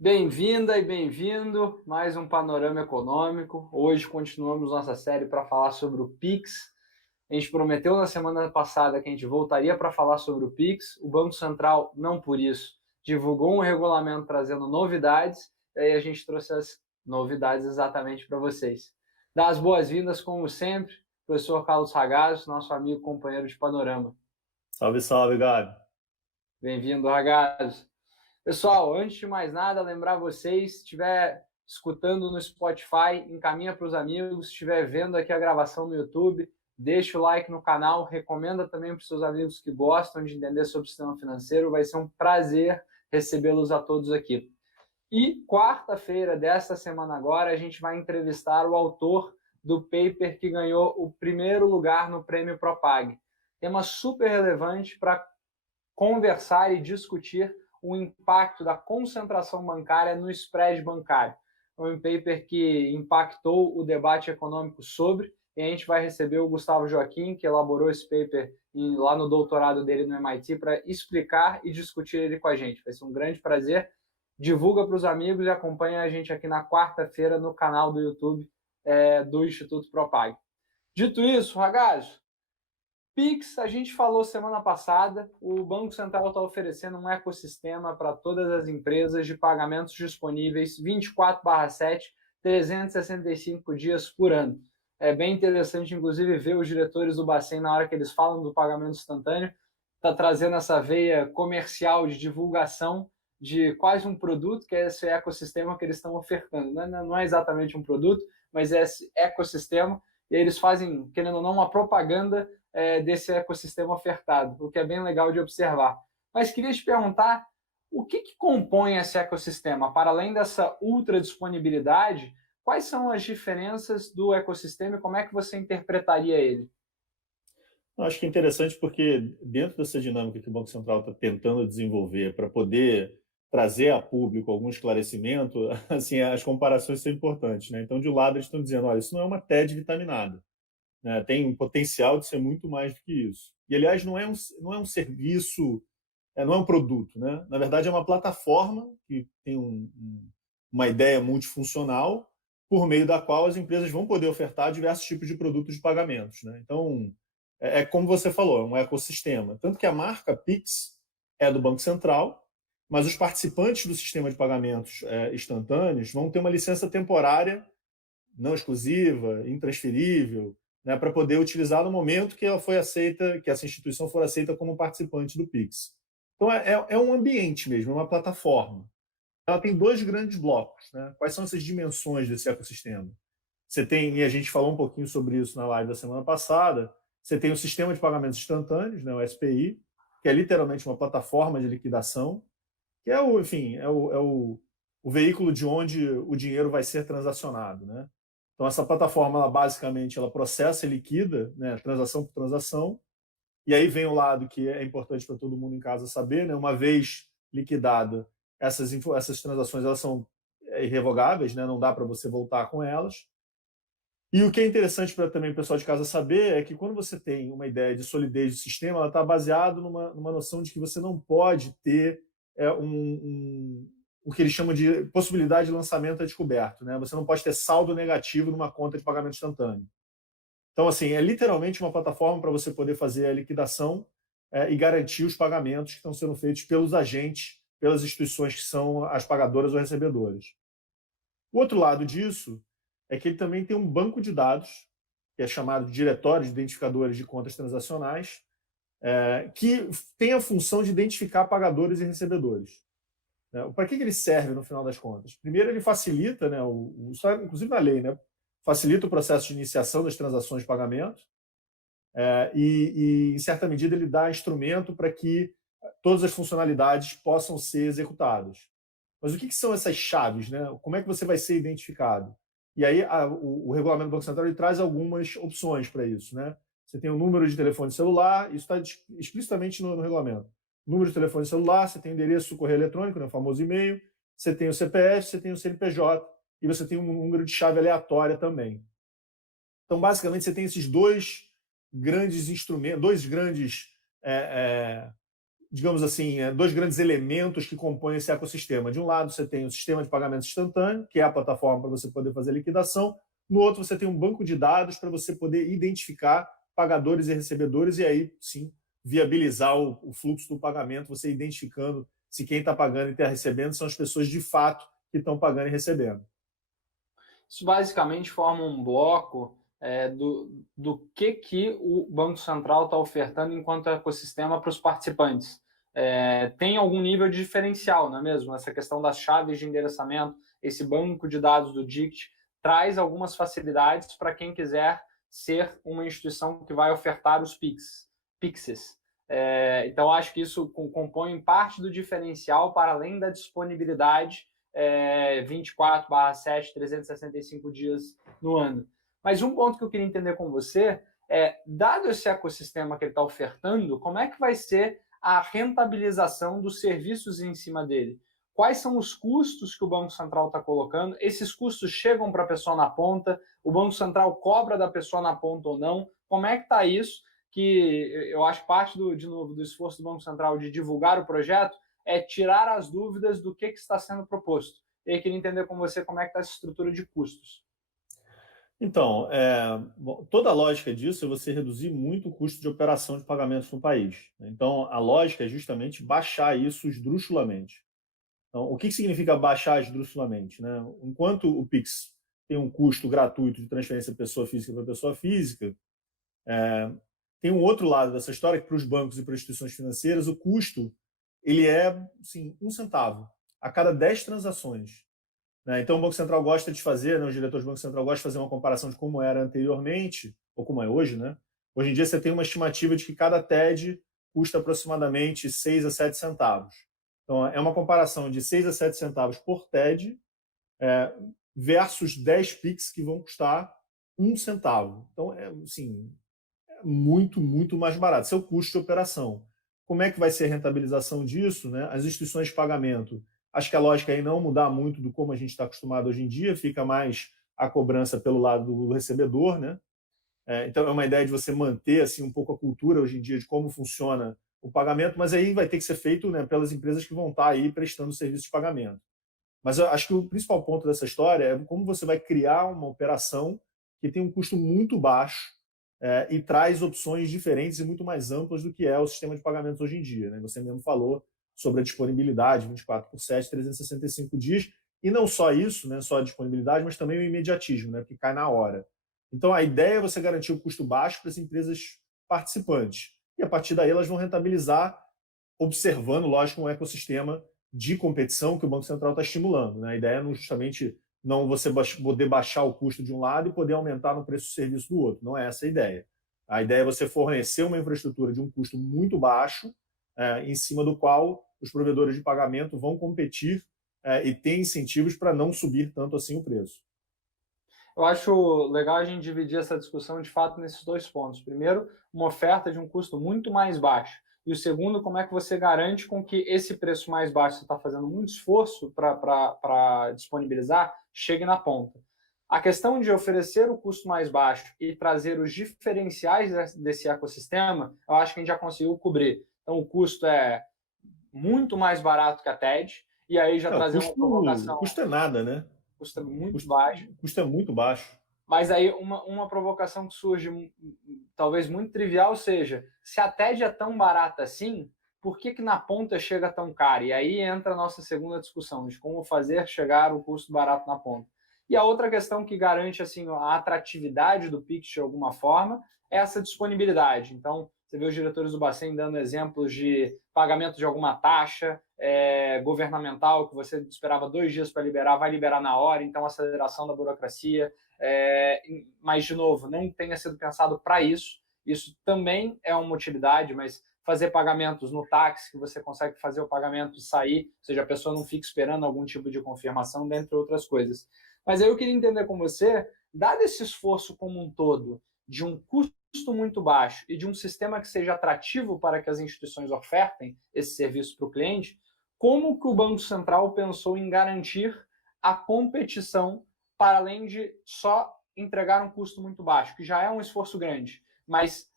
Bem-vinda e bem-vindo, mais um Panorama Econômico. Hoje continuamos nossa série para falar sobre o Pix. A gente prometeu na semana passada que a gente voltaria para falar sobre o Pix. O Banco Central, não por isso, divulgou um regulamento trazendo novidades, e aí a gente trouxe as novidades exatamente para vocês. Dá as boas-vindas, como sempre, professor Carlos Ragazzo, nosso amigo e companheiro de Panorama. Salve, salve, Gabi. Bem-vindo, Ragazzo. Pessoal, antes de mais nada, lembrar vocês, se estiver escutando no Spotify, encaminha para os amigos, se estiver vendo aqui a gravação no YouTube, deixa o like no canal, recomenda também para os seus amigos que gostam de entender sobre o sistema financeiro, vai ser um prazer recebê-los a todos aqui. E quarta-feira desta semana agora, a gente vai entrevistar o autor do paper que ganhou o primeiro lugar no Prêmio Propag. Tema super relevante para conversar e discutir o impacto da concentração bancária no spread bancário. É um paper que impactou o debate econômico sobre, e a gente vai receber o Gustavo Joaquim, que elaborou esse paper lá no doutorado dele no MIT, para explicar e discutir ele com a gente. Vai ser um grande prazer. Divulga para os amigos e acompanha a gente aqui na quarta-feira no canal do YouTube do Instituto Propag. Dito isso, Ragazzo, Pix, a gente falou semana passada, o Banco Central está oferecendo um ecossistema para todas as empresas de pagamentos disponíveis 24/7, 365 dias por ano. É bem interessante, inclusive, ver os diretores do Bacen, na hora que eles falam do pagamento instantâneo, está trazendo essa veia comercial de divulgação de quase um produto, que é esse ecossistema que eles estão ofertando. Não é exatamente um produto, mas é esse ecossistema, e eles fazem, querendo ou não, uma propaganda desse ecossistema ofertado, o que é bem legal de observar. Mas queria te perguntar, o que compõe esse ecossistema? Para além dessa ultra disponibilidade, quais são as diferenças do ecossistema e como é que você interpretaria ele? Eu acho que é interessante porque dentro dessa dinâmica que o Banco Central está tentando desenvolver para poder trazer a público algum esclarecimento, assim, as comparações são importantes, né? Então, de um lado, eles estão dizendo, olha, isso não é uma TED vitaminada, né? Tem um potencial de ser muito mais do que isso. E, aliás, não é um serviço, não é um produto, né? Na verdade, é uma plataforma que tem uma ideia multifuncional por meio da qual as empresas vão poder ofertar diversos tipos de produtos de pagamentos, né? Então, é como você falou, é um ecossistema. Tanto que a marca Pix é do Banco Central, mas os participantes do sistema de pagamentos instantâneos vão ter uma licença temporária, não exclusiva, intransferível, né, para poder utilizar no momento que ela foi aceita, que essa instituição for aceita como participante do Pix. Então é um ambiente mesmo, é uma plataforma. Ela tem dois grandes blocos, né? Quais são essas dimensões desse ecossistema? Você tem, e a gente falou um pouquinho sobre isso na live da semana passada, você tem o sistema de pagamentos instantâneos, né, o SPI, que é literalmente uma plataforma de liquidação, que é o veículo de onde o dinheiro vai ser transacionado, né? Então essa plataforma, ela basicamente ela processa e liquida, né, transação por transação, e aí vem o lado que é importante para todo mundo em casa saber, né? Uma vez liquidada, essas transações elas são irrevogáveis, né? Não dá para você voltar com elas. E o que é interessante para também o pessoal de casa saber é que quando você tem uma ideia de solidez do sistema, ela está baseada numa noção de que você não pode ter o que eles chamam de possibilidade de lançamento a descoberto, né? Você não pode ter saldo negativo numa conta de pagamento instantâneo. Então, assim, é literalmente uma plataforma para você poder fazer a liquidação e garantir os pagamentos que estão sendo feitos pelos agentes, pelas instituições que são as pagadoras ou recebedoras. O outro lado disso é que ele também tem um banco de dados, que é chamado de Diretório de Identificadores de Contas Transacionais, que tem a função de identificar pagadores e recebedores. Para que ele serve, no final das contas? Primeiro, ele facilita, né, inclusive na lei, né, facilita o processo de iniciação das transações de pagamento e, em certa medida, ele dá instrumento para que todas as funcionalidades possam ser executadas. Mas o que são essas chaves, né? Como é que você vai ser identificado? E aí o regulamento do Banco Central ele traz algumas opções para isso, né? Você tem o número de telefone celular, isso está explicitamente no regulamento. Número de telefone celular, você tem o endereço do correio eletrônico, né, o famoso e-mail, você tem o CPF, você tem o CNPJ e você tem um número de chave aleatória também. Então, basicamente, você tem esses dois grandes instrumentos, dois grandes digamos assim, dois grandes elementos que compõem esse ecossistema. De um lado, você tem o sistema de pagamento instantâneo, que é a plataforma para você poder fazer liquidação. No outro, você tem um banco de dados para você poder identificar pagadores e recebedores e aí, sim, viabilizar o fluxo do pagamento, você identificando se quem está pagando e está recebendo são as pessoas de fato que estão pagando e recebendo. Isso basicamente forma um bloco do que o Banco Central está ofertando enquanto ecossistema para os participantes. Tem algum nível de diferencial, não é mesmo? Essa questão das chaves de endereçamento, esse banco de dados do DICT traz algumas facilidades para quem quiser ser uma instituição que vai ofertar os PIXs. Então, acho que isso compõe parte do diferencial para além da disponibilidade 24/7, 365 dias no ano. Mas um ponto que eu queria entender com você dado esse ecossistema que ele está ofertando, como é que vai ser a rentabilização dos serviços em cima dele? Quais são os custos que o Banco Central está colocando? Esses custos chegam para a pessoa na ponta? O Banco Central cobra da pessoa na ponta ou não? Como é que está isso? Que eu acho parte, de novo, do esforço do Banco Central de divulgar o projeto é tirar as dúvidas do que está sendo proposto. E eu queria entender com você como é que está essa estrutura de custos. Então, toda a lógica disso é você reduzir muito o custo de operação de pagamentos no país. Então, a lógica é justamente baixar isso esdrúxulamente. Então, o que significa baixar esdrúxulamente? Né? Enquanto o Pix tem um custo gratuito de transferência de pessoa física para pessoa física, tem um outro lado dessa história que para os bancos e para as instituições financeiras o custo ele é assim, 1 centavo a cada 10 transações. Então o Banco Central gosta de fazer, os diretores do Banco Central gostam de fazer uma comparação de como era anteriormente, ou como é hoje. Né? Hoje em dia você tem uma estimativa de que cada TED custa aproximadamente 6 a 7 centavos. Então é uma comparação de 6 a 7 centavos por TED versus 10 PIX que vão custar 1 centavo. Então assim, muito, muito mais barato. Esse é o custo de operação. Como é que vai ser a rentabilização disso? Né? As instituições de pagamento, acho que a lógica aí não mudar muito do como a gente está acostumado hoje em dia, fica mais a cobrança pelo lado do recebedor. Né? Então é uma ideia de você manter assim, um pouco a cultura hoje em dia de como funciona o pagamento, mas aí vai ter que ser feito, né, pelas empresas que vão estar aí prestando serviço de pagamento. Mas eu acho que o principal ponto dessa história é como você vai criar uma operação que tem um custo muito baixo e traz opções diferentes e muito mais amplas do que é o sistema de pagamentos hoje em dia. Né? Você mesmo falou sobre a disponibilidade 24/7, 365 dias, e não só isso, né, só a disponibilidade, mas também o imediatismo, né, porque cai na hora. Então a ideia é você garantir o custo baixo para as empresas participantes, e a partir daí elas vão rentabilizar observando, lógico, um ecossistema de competição que o Banco Central está estimulando. Né? A ideia é justamente não você poder baixar o custo de um lado e poder aumentar no preço do serviço do outro. Não é essa a ideia. A ideia é você fornecer uma infraestrutura de um custo muito baixo, em cima do qual os provedores de pagamento vão competir e ter incentivos para não subir tanto assim o preço. Eu acho legal a gente dividir essa discussão de fato nesses dois pontos. Primeiro, uma oferta de um custo muito mais baixo. E o segundo, como é que você garante com que esse preço mais baixo, você está fazendo muito esforço para disponibilizar, chegue na ponta. A questão de oferecer o custo mais baixo e trazer os diferenciais desse ecossistema, eu acho que a gente já conseguiu cobrir. Então, o custo é muito mais barato que a TED, e aí já trazer uma provocação. O custo é nada, né? Custa muito baixo. O custo é muito baixo. Mas aí uma provocação que surge, talvez muito trivial, seja, se a TED é tão barata assim, por que na ponta chega tão caro? E aí entra a nossa segunda discussão, de como fazer chegar o custo barato na ponta. E a outra questão que garante assim, a atratividade do Pix de alguma forma é essa disponibilidade. Então, você vê os diretores do Bacen dando exemplos de pagamento de alguma taxa governamental que você esperava 2 dias para liberar, vai liberar na hora, então aceleração da burocracia. Mas, de novo, não tenha sido pensado para isso. Isso também é uma utilidade, mas fazer pagamentos no táxi, que você consegue fazer o pagamento e sair, ou seja, a pessoa não fica esperando algum tipo de confirmação, dentre outras coisas. Mas aí eu queria entender com você, dado esse esforço como um todo, de um custo muito baixo e de um sistema que seja atrativo para que as instituições ofertem esse serviço para o cliente, como que o Banco Central pensou em garantir a competição para além de só entregar um custo muito baixo, que já é um esforço grande, mas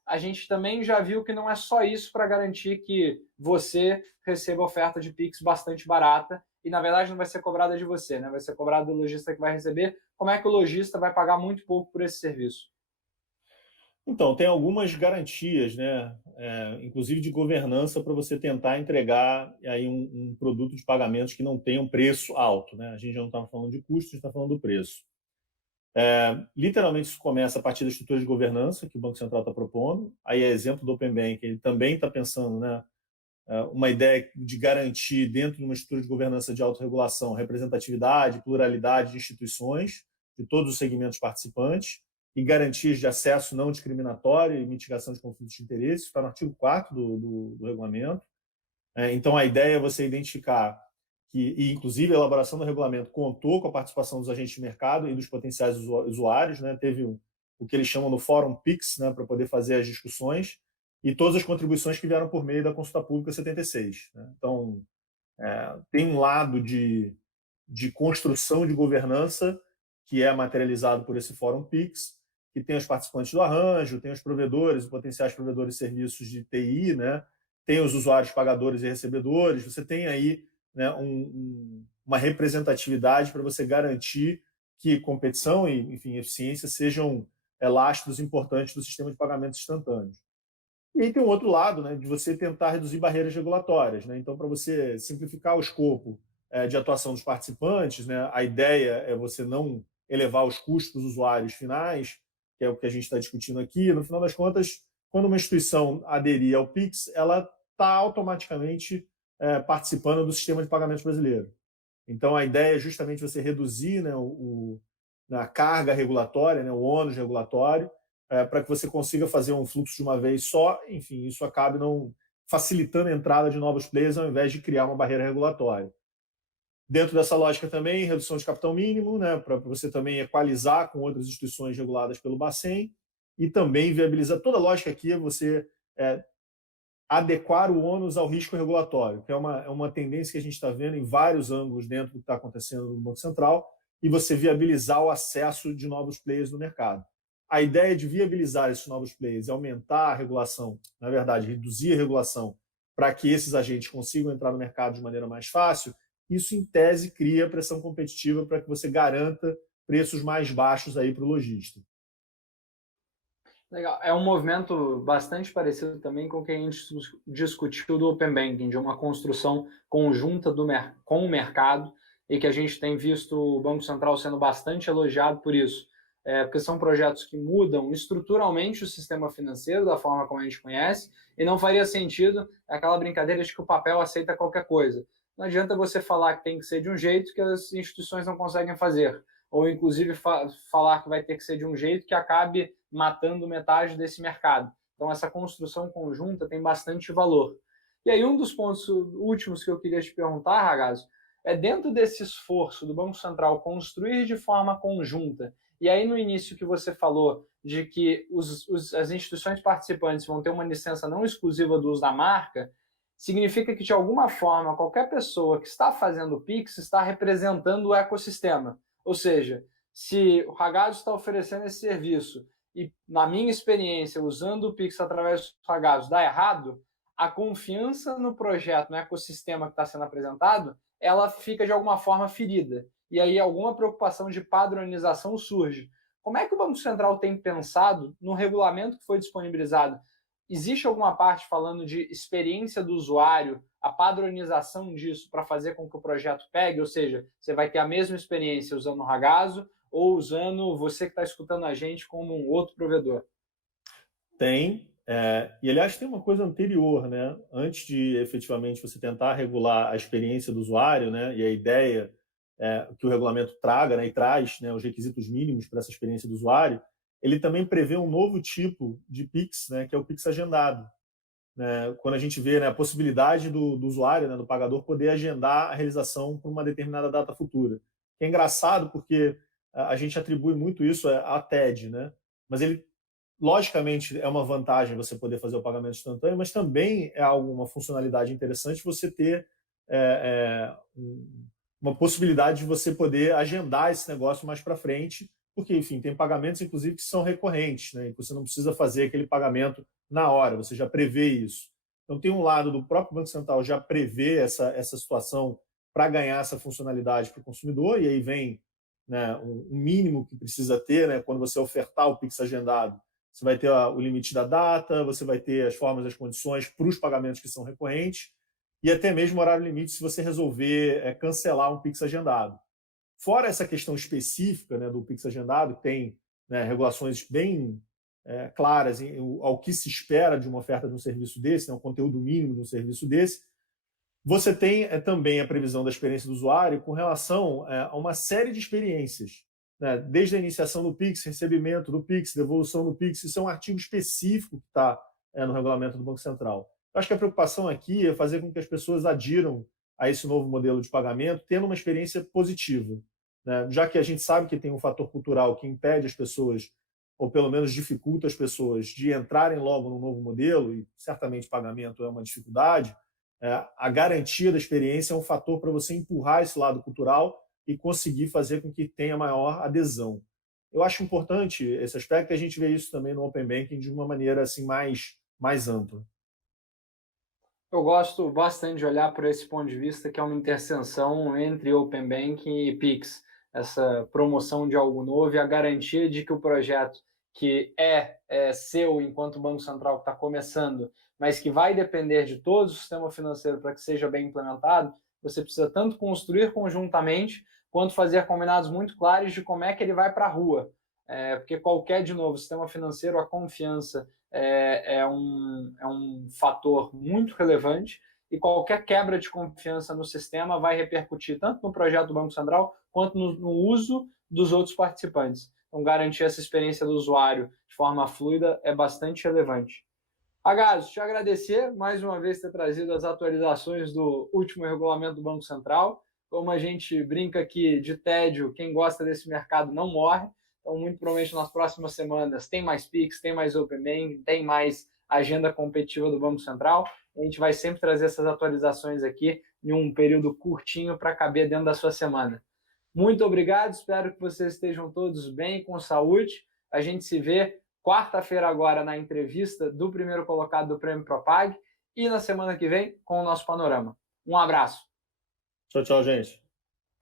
a gente também já viu que não é só isso para garantir que você receba oferta de Pix bastante barata e, na verdade, não vai ser cobrada de você, né? Vai ser cobrada do lojista que vai receber. Como é que o lojista vai pagar muito pouco por esse serviço? Então, tem algumas garantias, né? Inclusive de governança, para você tentar entregar aí um produto de pagamentos que não tenha um preço alto, né? A gente já não está falando de custo, a gente está falando do preço. Literalmente, isso começa a partir da estrutura de governança que o Banco Central está propondo. Aí é exemplo do Open Banking, ele também está pensando, né, uma ideia de garantir, dentro de uma estrutura de governança de autorregulação, representatividade, pluralidade de instituições, de todos os segmentos participantes, e garantias de acesso não discriminatório e mitigação de conflitos de interesse. Está no artigo 4º do regulamento. Então, a ideia é você identificar que, e inclusive a elaboração do regulamento contou com a participação dos agentes de mercado e dos potenciais usuários, né? Teve o que eles chamam no Fórum PIX, né, para poder fazer as discussões, e todas as contribuições que vieram por meio da Consulta Pública 76. Né? Então, tem um lado de construção de governança que é materializado por esse Fórum PIX, que tem os participantes do arranjo, tem os provedores, potenciais provedores de serviços de TI, né? Tem os usuários pagadores e recebedores, você tem aí, né, uma representatividade para você garantir que competição e, enfim, eficiência sejam lastros importantes do sistema de pagamentos instantâneos. E aí tem um outro lado, né, de você tentar reduzir barreiras regulatórias. Né? Então, para você simplificar o escopo de atuação dos participantes, né, a ideia é você não elevar os custos dos usuários finais, que é o que a gente está discutindo aqui. No final das contas, quando uma instituição aderir ao PIX, ela está automaticamente participando do sistema de pagamentos brasileiro. Então, a ideia é justamente você reduzir, né, a carga regulatória, né, o ônus regulatório, para que você consiga fazer um fluxo de uma vez só. Enfim, isso acabe não facilitando a entrada de novos players ao invés de criar uma barreira regulatória. Dentro dessa lógica também, redução de capital mínimo, né, para você também equalizar com outras instituições reguladas pelo Bacen, e também viabilizar. Toda a lógica aqui é você adequar o ônus ao risco regulatório, que é uma tendência que a gente está vendo em vários ângulos dentro do que está acontecendo no Banco Central, e você viabilizar o acesso de novos players no mercado. A ideia de viabilizar esses novos players e aumentar a regulação, na verdade, reduzir a regulação para que esses agentes consigam entrar no mercado de maneira mais fácil, isso, em tese, cria pressão competitiva para que você garanta preços mais baixos aí para o lojista. Legal. É um movimento bastante parecido também com o que a gente discutiu do Open Banking, de uma construção conjunta com o mercado, e que a gente tem visto o Banco Central sendo bastante elogiado por isso. Porque são projetos que mudam estruturalmente o sistema financeiro da forma como a gente conhece, e não faria sentido aquela brincadeira de que o papel aceita qualquer coisa. Não adianta você falar que tem que ser de um jeito que as instituições não conseguem fazer, ou inclusive falar que vai ter que ser de um jeito que acabe matando metade desse mercado. Então, essa construção conjunta tem bastante valor. E aí, um dos pontos últimos que eu queria te perguntar, Ragazzo, é dentro desse esforço do Banco Central construir de forma conjunta, e aí no início que você falou de que as instituições participantes vão ter uma licença não exclusiva do uso da marca, significa que, de alguma forma, qualquer pessoa que está fazendo o Pix está representando o ecossistema. Ou seja, se o Ragazzo está oferecendo esse serviço e, na minha experiência, usando o Pix através do Ragazzo dá errado, a confiança no projeto, no ecossistema que está sendo apresentado, ela fica de alguma forma ferida. E aí alguma preocupação de padronização surge. Como é que o Banco Central tem pensado no regulamento que foi disponibilizado? Existe alguma parte falando de experiência do usuário, a padronização disso para fazer com que o projeto pegue? Ou seja, você vai ter a mesma experiência usando o Ragazzo ou usando você que está escutando a gente como um outro provedor? Tem. E, aliás, tem uma coisa anterior, né? Antes de efetivamente você tentar regular a experiência do usuário, né? E a ideia que o regulamento traga, né? E traz, né, os requisitos mínimos para essa experiência do usuário, ele também prevê um novo tipo de Pix, né? Que é o Pix agendado. Né? Quando a gente vê, né, a possibilidade do usuário, né, do pagador, poder agendar a realização por uma determinada data futura. É engraçado porque a gente atribui muito isso à TED, né? Mas ele, logicamente, é uma vantagem você poder fazer o pagamento instantâneo, mas também é uma funcionalidade interessante você ter uma possibilidade de você poder agendar esse negócio mais para frente porque, enfim, tem pagamentos, inclusive, que são recorrentes, né? E você não precisa fazer aquele pagamento na hora, você já prevê isso. Então, tem um lado do próprio Banco Central já prevê essa situação para ganhar essa funcionalidade para o consumidor, e aí vem, né, um mínimo que precisa ter, né, quando você ofertar o Pix agendado. Você vai ter o limite da data, você vai ter as formas e as condições para os pagamentos que são recorrentes, e até mesmo horário limite se você resolver cancelar um Pix agendado. Fora essa questão específica, né, do Pix agendado, tem, né, regulações bem claras ao que se espera de uma oferta de um serviço desse, né, um conteúdo mínimo de um serviço desse. Você tem também a previsão da experiência do usuário com relação a uma série de experiências, né, desde a iniciação do Pix, recebimento do Pix, devolução do Pix. Isso é um artigo específico que está no regulamento do Banco Central. Eu acho que a preocupação aqui é fazer com que as pessoas adiram a esse novo modelo de pagamento, tendo uma experiência positiva, né? Já que a gente sabe que tem um fator cultural que impede as pessoas, ou pelo menos dificulta as pessoas, de entrarem logo no novo modelo, e certamente pagamento é uma dificuldade, a garantia da experiência é um fator para você empurrar esse lado cultural e conseguir fazer com que tenha maior adesão. Eu acho importante esse aspecto, e a gente vê isso também no Open Banking de uma maneira assim, mais ampla. Eu gosto bastante de olhar por esse ponto de vista, que é uma interseção entre Open Banking e Pix. Essa promoção de algo novo e a garantia de que o projeto que é seu enquanto Banco Central que está começando, mas que vai depender de todo o sistema financeiro para que seja bem implementado, você precisa tanto construir conjuntamente, quanto fazer combinados muito claros de como é que ele vai para a rua. Porque de novo, sistema financeiro, a confiança é um fator muito relevante, e qualquer quebra de confiança no sistema vai repercutir tanto no projeto do Banco Central quanto no uso dos outros participantes. Então, garantir essa experiência do usuário de forma fluida é bastante relevante. Agaso, te agradecer mais uma vez ter trazido as atualizações do último regulamento do Banco Central. Como a gente brinca aqui de tédio, quem gosta desse mercado não morre. Então, muito provavelmente nas próximas semanas tem mais Pix, tem mais Open Banking, tem mais agenda competitiva do Banco Central. A gente vai sempre trazer essas atualizações aqui em um período curtinho para caber dentro da sua semana. Muito obrigado, espero que vocês estejam todos bem, com saúde. A gente se vê quarta-feira agora na entrevista do primeiro colocado do Prêmio Propag e na semana que vem com o nosso panorama. Um abraço. Tchau, tchau, gente.